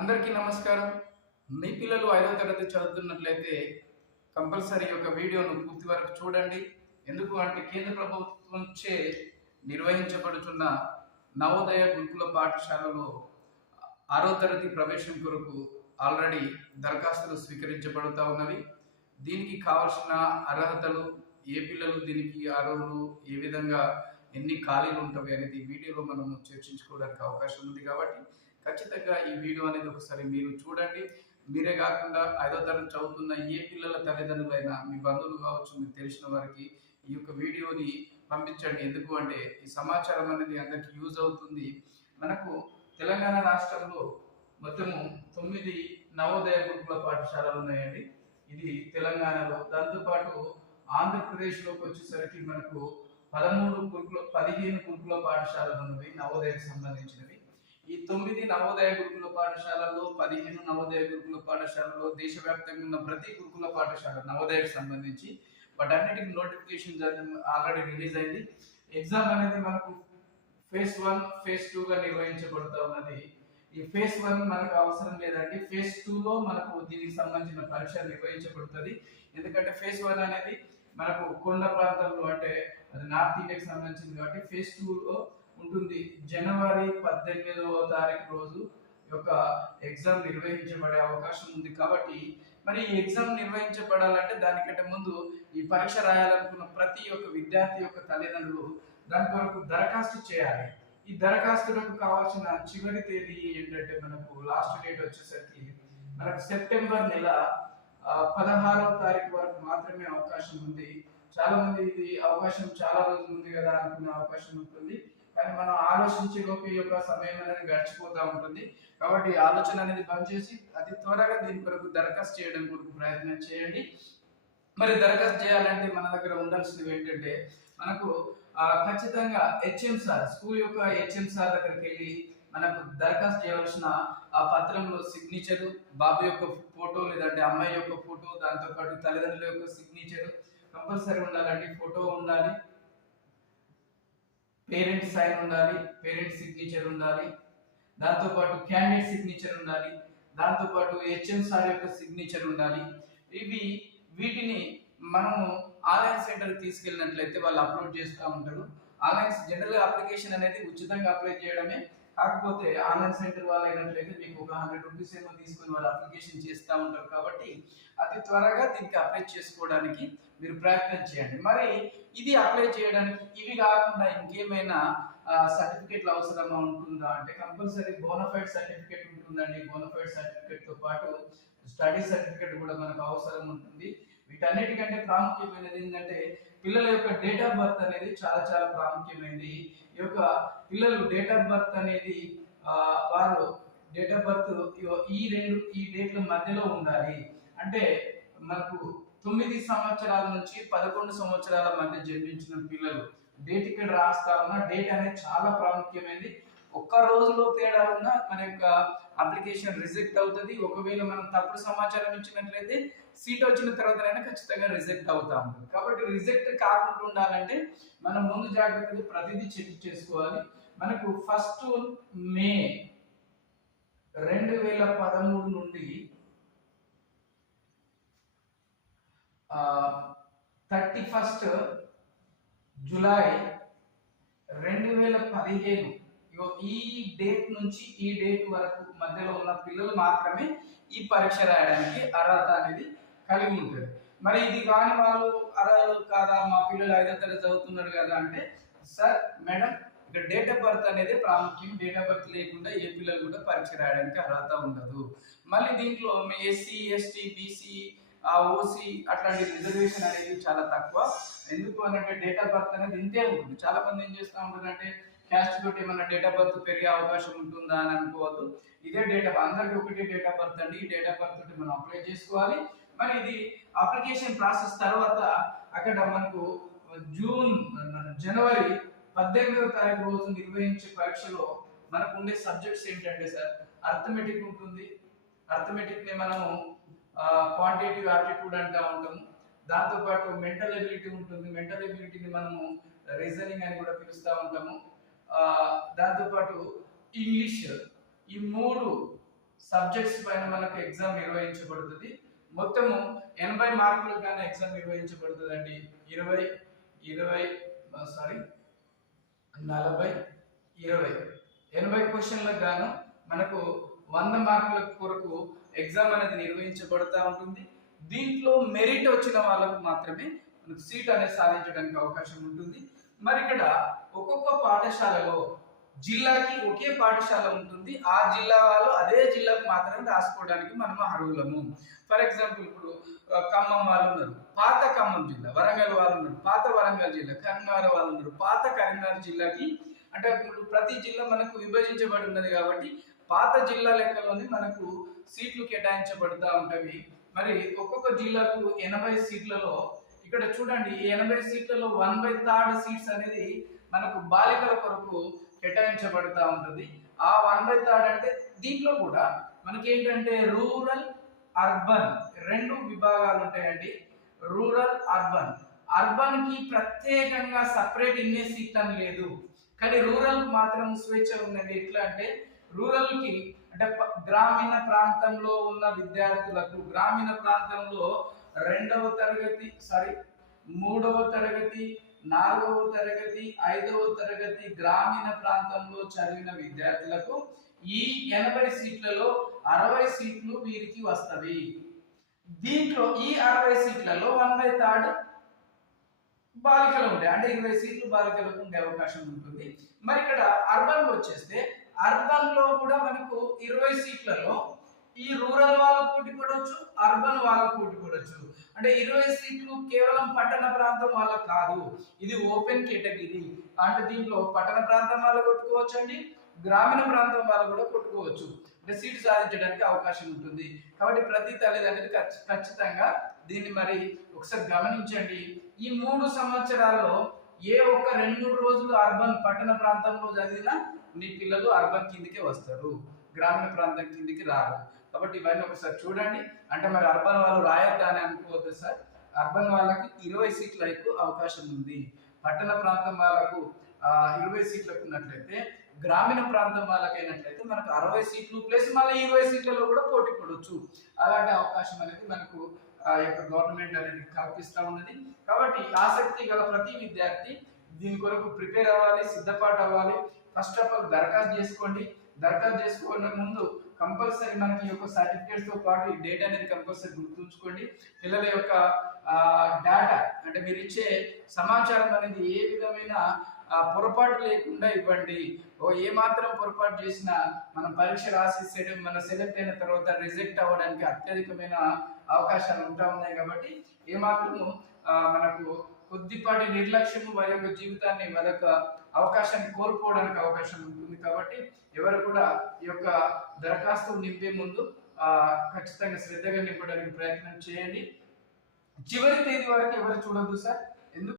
అందరికీ నమస్కారం. మీ పిల్లలు ఐదవ తరగతి చదువుతున్నట్లయితే కంపల్సరీ ఒక వీడియోను పూర్తి వరకు చూడండి. ఎందుకు అంటే కేంద్ర ప్రభుత్వంచే నిర్వహించబడుతున్న నవోదయ గురుకుల పాఠశాలలో ఆరో తరగతి ప్రవేశం కొరకు ఆల్రెడీ దరఖాస్తులు స్వీకరించబడుతూ ఉన్నవి. దీనికి కావాల్సిన అర్హతలు ఏ పిల్లలు దీనికి అర్హులు ఏ విధంగా ఎన్ని ఖాళీలు ఉంటాయి అనేది వీడియోలో మనము చర్చించుకోవడానికి అవకాశం ఉంది కాబట్టి ఖచ్చితంగా ఈ వీడియో అనేది ఒకసారి మీరు చూడండి. మీరే కాకుండా ఐదో తరగతి చదువుతున్న ఏ పిల్లల తల్లిదండ్రులైనా మీ బంధువులు కావచ్చు మీకు తెలిసిన వారికి ఈ యొక్క వీడియోని పంపించండి. ఎందుకు అంటే ఈ సమాచారం అనేది అందరికీ యూజ్ అవుతుంది. మనకు తెలంగాణ రాష్ట్రంలో మొత్తము తొమ్మిది నవోదయ గురుకుల పాఠశాలలు ఉన్నాయండి. ఇది తెలంగాణలో. దాంతోపాటు ఆంధ్రప్రదేశ్లోకి వచ్చేసరికి మనకు పదమూడు గురుకుల పదిహేను గురుకుల పాఠశాలలు ఉన్నవి నవోదయకు సంబంధించినవి. ఈ తొమ్మిది నవోదయ గురుకుల పాఠశాలల్లో పదిహేను నవోదయ గురుకుల పాఠశాలలో దేశవ్యాప్తంగా ఉన్న ప్రతి గురుకుల పాఠశాల నవోదయకు సంబంధించి వాటన్నిటికి నోటిఫికేషన్ ఆల్రెడీ రిలీజ్ అయింది. ఎగ్జామ్ అనేది మనకు ఫేజ్ వన్ ఫేజ్ టూగా నిర్వహించబడుతూ ఉన్నది. ఈ ఫేజ్ వన్ మనకు అవసరం లేదండి. ఫేజ్ టూలో మనకు దీనికి సంబంధించిన పరీక్ష నిర్వహించబడుతుంది. ఎందుకంటే ఫేజ్ వన్ అనేది మనకు కొండ ప్రాంతంలో అంటే అది నార్త్ ఇండియాకి సంబంధించింది కాబట్టి ఫేజ్ టూలో ఉంటుంది. జనవరి పద్దెనిమిదవ తారీఖు రోజు యొక్క ఎగ్జామ్ నిర్వహించబడే అవకాశం ఉంది. కాబట్టి మరి ఈ ఎగ్జామ్ నిర్వహించబడాలంటే దానికంటే ముందు ఈ పరీక్ష రాయాలనుకున్న ప్రతి ఒక్క విద్యార్థి యొక్క తల్లిదండ్రులు దాని కొరకు దరఖాస్తు చేయాలి. ఈ దరఖాస్తులకు కావాల్సిన చివరి తేదీ ఏంటంటే మనకు లాస్ట్ డేట్ వచ్చేసరికి మనకు సెప్టెంబర్ నెల పదహారవ తారీఖు వరకు మాత్రమే అవకాశం ఉంది. చాలా మంది ఇది అవకాశం చాలా రోజులు ఉంది కదా అనుకునే అవకాశం ఉంటుంది. కానీ మనం ఆలోచించే లోపు యొక్క సమయం అనేది గడిచిపోతూ ఉంటుంది. కాబట్టి ఆలోచన అనేది బంద్ చేసి అతి త్వరగా దీని కొరకు దరఖాస్తు చేయడం కొరకు ప్రయత్నం చేయండి. మరి దరఖాస్తు చేయాలంటే మన దగ్గర ఉండాల్సినవి ఏంటంటే మనకు ఖచ్చితంగా హెచ్ఎం సార్ స్కూల్ యొక్క హెచ్ఎం సార్ దగ్గరికి వెళ్ళి మనకు దరఖాస్తు చేయవలసిన ఆ పత్రంలో సిగ్నేచర్ బాబు యొక్క ఫోటో లేదంటే అమ్మాయి యొక్క ఫోటో దాంతో పాటు తల్లిదండ్రుల యొక్క సిగ్నేచర్ కంపల్సరీ ఉండాలండి ఫోటో ఉండాలి. పేరెంట్ సైన్ ఉండాలి పేరెంట్ సిగ్నేచర్ ఉండాలి దాంతో పాటు క్యాండిడేట్ సిగ్నేచర్ ఉండాలి దాంతో పాటు హెచ్ఎం సార్ యొక్క సిగ్నేచర్ ఉండాలి. ఇవి వీటిని మనము ఆన్లైన్ సెంటర్ తీసుకెళ్ళినట్లయితే వాళ్ళు అప్లోడ్ చేస్తూ ఉంటారు. ఆన్లైన్ జనరల్ అప్లికేషన్ అనేది ఉచితంగా అప్లై చేయడమే కాకపోతే ఆన్లైన్ సెంటర్ వాళ్ళు అయినట్లయితే మీకు ఒక హండ్రెడ్ రూపీస్ ఏమో తీసుకొని వాళ్ళు అప్లికేషన్ చేస్తూ ఉంటారు కాబట్టి అతి త్వరగా దీనికి అప్లై చేసుకోవడానికి మీరు ప్రయత్నం చేయండి. మరి ఇది అప్లై చేయడానికి ఇవి కాకుండా ఇంకేమైనా సర్టిఫికేట్లు అవసరమా ఉంటుందా? అంటే కంపల్సరీ బోనఫైడ్ సర్టిఫికేట్ ఉంటుందండి. బోనఫైడ్ సర్టిఫికేట్తో పాటు స్టడీ సర్టిఫికేట్ కూడా మనకు అవసరం ఉంటుంది. వీటన్నిటికంటే ప్రాముఖ్యమైనది ఏంటంటే పిల్లల యొక్క డేట్ ఆఫ్ బర్త్ అనేది చాలా చాలా ప్రాముఖ్యమైనది. ఈ యొక్క పిల్లలు డేట్ ఆఫ్ బర్త్ అనేది వారు డేట్ ఆఫ్ బర్త్ ఈ రెండు ఈ డేట్ల మధ్యలో ఉండాలి. అంటే మనకు తొమ్మిది సంవత్సరాల నుంచి పదకొండు సంవత్సరాల మధ్య జన్మించిన పిల్లలు డేట్ ఇక్కడ రాస్తా ఉన్న డేట్ అనేది చాలా ప్రాముఖ్యమైనది. ఒక్క రోజులో తేడా ఉన్నా మన యొక్క అప్లికేషన్ రిజెక్ట్ అవుతుంది. ఒకవేళ మనం తప్పుడు సమాచారం ఇచ్చినట్లయితే సీట్ వచ్చిన తర్వాతనైనా ఖచ్చితంగా రిజెక్ట్ అవుతా. ఉంటుంది కాబట్టి రిజెక్ట్ కాకుండా ఉండాలంటే మనం ముందు జాగ్రత్తగా ప్రతిదీ చెక్ చేసుకోవాలి. మనకు ఫస్ట్ మే రెండు వేల పదమూడు నుండి థర్టీ ఫస్ట్ జులై రెండు వేల పదిహేను ఈ డేట్ నుంచి ఈ డేట్ వరకు మధ్యలో ఉన్న పిల్లలు మాత్రమే ఈ పరీక్ష రాయడానికి అర్హత అనేది కలిగి ఉంటుంది మరి ఇది కాని వాళ్ళు అర్హులు కాదా? మా పిల్లలు ఐదో తరగతి చదువుతున్నారు కదా అంటే సార్ మేడం ఇక్కడ డేట్ ఆఫ్ బర్త్ అనేది ప్రాముఖ్యం. డేట్ ఆఫ్ బర్త్ లేకుండా ఏ పిల్లలు కూడా పరీక్ష రాయడానికి అర్హత ఉండదు. మళ్ళీ దీంట్లో ఎస్సీ ఎస్టీ బీసీ ఆ ఓసీ అట్లాంటి రిజర్వేషన్ అనేది చాలా తక్కువ. ఎందుకు అంటే డేట్ ఆఫ్ బర్త్ అనేది ఇంతే ఉంటుంది. చాలా మంది ఏం చేస్తూ ఉంటారంటే క్యాస్ట్ తోటి ఏమైనా డేట్ ఆఫ్ బర్త్ పెరిగే అవకాశం ఉంటుందా అని అనుకోవద్దు. ఇదే డేట్ ఆఫ్ అందరికి ఒకటే డేట్ ఆఫ్ బర్త్ అండి. ఈ డేట్ ఆఫ్ బర్త్ తోటి మనం అప్లై చేసుకోవాలి. మరి ఇది అప్లికేషన్ ప్రాసెస్ తర్వాత అక్కడ మనకు జూన్ జనవరి పద్దెనిమిదవ తారీఖు రోజు నిర్వహించే పరీక్షలో మనకు ఉండే సబ్జెక్ట్స్ ఏంటంటే సార్ అర్థమెటిక్ ఉంటుంది. అర్థమెటిక్ని మనము క్వాంటిటేటివ్ ఆప్టిట్యూడ్ అంటా ఉంటాము. దాంతోపాటు మెంటల్ ఎబిలిటీ ఉంటుంది. మెంటల్ ఎబిలిటీని మనము రీజనింగ్ అని కూడా పిలుస్తూ ఉంటాము. దాంతోపాటు ఇంగ్లీష్. ఈ మూడు సబ్జెక్ట్స్ పైన మనకు ఎగ్జామ్ నిర్వహించబడుతుంది. మొత్తము ఎనభై మార్కులకు కానీ ఎగ్జామ్ నిర్వహించబడుతుంది అండి ఇరవై ఇరవై సారీ నలభై ఇరవై. ఎనభై క్వశ్చన్లకు గాను మనకు వంద మార్కుల కొరకు ఎగ్జామ్ అనేది నిర్వహించబడుతూ ఉంటుంది. దీంట్లో మెరిట్ వచ్చిన వాళ్ళకు మాత్రమే మనకు సీట్ అనేది సాధించడానికి అవకాశం ఉంటుంది. మరి ఇక్కడ ఒక్కొక్క పాఠశాలలో జిల్లాకి ఒకే పాఠశాల ఉంటుంది. ఆ జిల్లా వాళ్ళు అదే జిల్లాకు మాత్రమే రాసుకోవడానికి మనం అర్హులము. ఫర్ ఎగ్జాంపుల్ ఇప్పుడు ఖమ్మం వాళ్ళు ఉన్నారు పాత ఖమ్మం జిల్లా వరంగల్ వాళ్ళు ఉన్నారు పాత వరంగల్ జిల్లా కరీంనగర్ వాళ్ళు ఉన్నారు పాత కరీంనగర్ జిల్లాకి అంటే ఇప్పుడు ప్రతి జిల్లా మనకు విభజించబడి ఉన్నది కాబట్టి పాత జిల్లా లెక్కలోని మనకు సీట్లు కేటాయించబడుతూ ఉంటవి మరి ఒక్కొక్క జిల్లాకు ఎనభై సీట్లలో ఇక్కడ చూడండి ఎనభై సీట్లలో వన్ బై థర్డ్ సీట్స్ అనేది మనకు బాలికల కొరకు కేటాయించబడుతూ ఉంటుంది. ఆ వన్ బై థర్డ్ అంటే దీంట్లో కూడా మనకి ఏంటంటే రూరల్ అర్బన్ రెండు విభాగాలు ఉంటాయండి. రూరల్ అర్బన్ అర్బన్కి ప్రత్యేకంగా సపరేట్ ఇన్నే సీట్ అని లేదు. కానీ రూరల్ మాత్రం స్వేచ్ఛ ఉందండి. ఎట్లా అంటే రూరల్కి అంటే గ్రామీణ ప్రాంతంలో ఉన్న విద్యార్థులకు గ్రామీణ ప్రాంతంలో రెండవ తరగతి సారీ మూడవ తరగతి నాలుగవ తరగతి ఐదవ తరగతి గ్రామీణ ప్రాంతంలో చదివిన విద్యార్థులకు ఈ ఎనభై సీట్లలో అరవై సీట్లు వీరికి వస్తవి. దీంట్లో ఈ అరవై సీట్లలో వన్ బై థర్డ్ బాలికలు ఉంటాయి. అంటే ఇరవై సీట్లు బాలికలకు ఉండే అవకాశం ఉంటుంది. మరి ఇక్కడ అర్బన్ వచ్చేస్తే అర్బన్లో కూడా మనకు ఇరవై సీట్లలో ఈ రూరల్ వాళ్ళకు అర్బన్ వాళ్ళకు కొట్టుకోవచ్చు అంటే ఇరవై సీట్లు కేవలం పట్టణ ప్రాంతం వాళ్ళకు కాదు. ఇది ఓపెన్ కేటగిరీ. అంటే దీంట్లో పట్టణ ప్రాంతం వాళ్ళు కొట్టుకోవచ్చు అండి గ్రామీణ ప్రాంతం వాళ్ళు కూడా కొట్టుకోవచ్చు. అంటే సీటు సాధించడానికి అవకాశం ఉంటుంది. కాబట్టి ప్రతి తల్లిదండ్రులు ఖచ్చితంగా దీన్ని మరి ఒకసారి గమనించండి. ఈ మూడు సంవత్సరాల్లో ఏ ఒక్క రెండు మూడు రోజులు అర్బన్ పట్టణ ప్రాంతంలో చదివినా నీ పిల్లలు అర్బన్ కిందకే వస్తారు. గ్రామీణ ప్రాంతం కిందికి రారు. కాబట్టి ఇవన్నీ ఒకసారి చూడండి. అంటే మరి అర్బన్ వాళ్ళు రాయొద్దా అని అనుకోవద్దు సార్. అర్బన్ వాళ్ళకి ఇరవై సీట్ల ఎక్కువ అవకాశం ఉంది. పట్టణ ప్రాంతం వాళ్ళకు ఇరవై సీట్లకు ఉన్నట్లయితే గ్రామీణ ప్రాంతం వాళ్ళకైనట్లయితే మనకు అరవై సీట్లు ప్లస్ మళ్ళీ ఇరవై సీట్లలో కూడా పోటీ పడవచ్చు అలాంటి అవకాశం అనేది మనకు ఆ యొక్క గవర్నమెంట్ అనేది కల్పిస్తూ ఉన్నది. కాబట్టి ఆసక్తి గల ప్రతి విద్యార్థి దీని కొరకు ప్రిపేర్ అవ్వాలి సిద్ధపాటు అవ్వాలి. ఫస్ట్ ఆఫ్ ఆల్ దరఖాస్తు చేసుకోండి. దరఖాస్తు చేసుకునే ముందు కంపల్సరీ మనకి ఈ యొక్క సర్టిఫికేట్స్తో పాటు ఈ డేటా అనేది కంపల్సరీ గుర్తుంచుకోండి. పిల్లల యొక్క డేటా అంటే మీరు ఇచ్చే సమాచారం అనేది ఏ విధమైన పొరపాటు లేకుండా ఇవ్వండి. ఓ ఏ మాత్రం పొరపాటు చేసినా మనం పరీక్ష రాసి మనం మన సెలెక్ట్ అయిన తర్వాత రిజెక్ట్ అవ్వడానికి అత్యధికమైన అవకాశాలు ఉంటా ఉన్నాయి కాబట్టి ఏ మనకు కొద్దిపాటి నిర్లక్ష్యము వారి యొక్క జీవితాన్ని వారి యొక్క అవకాశాన్ని కోల్పోవడానికి అవకాశం ఉంటుంది కాబట్టి ఎవరు కూడా ఈ యొక్క దరఖాస్తు నింపే ముందు ఆ, ఖచ్చితంగా శ్రద్ధగా నింపడానికి ప్రయత్నం చేయండి. చివరి తేదీ వరకు ఎవరు చూడద్దు సార్?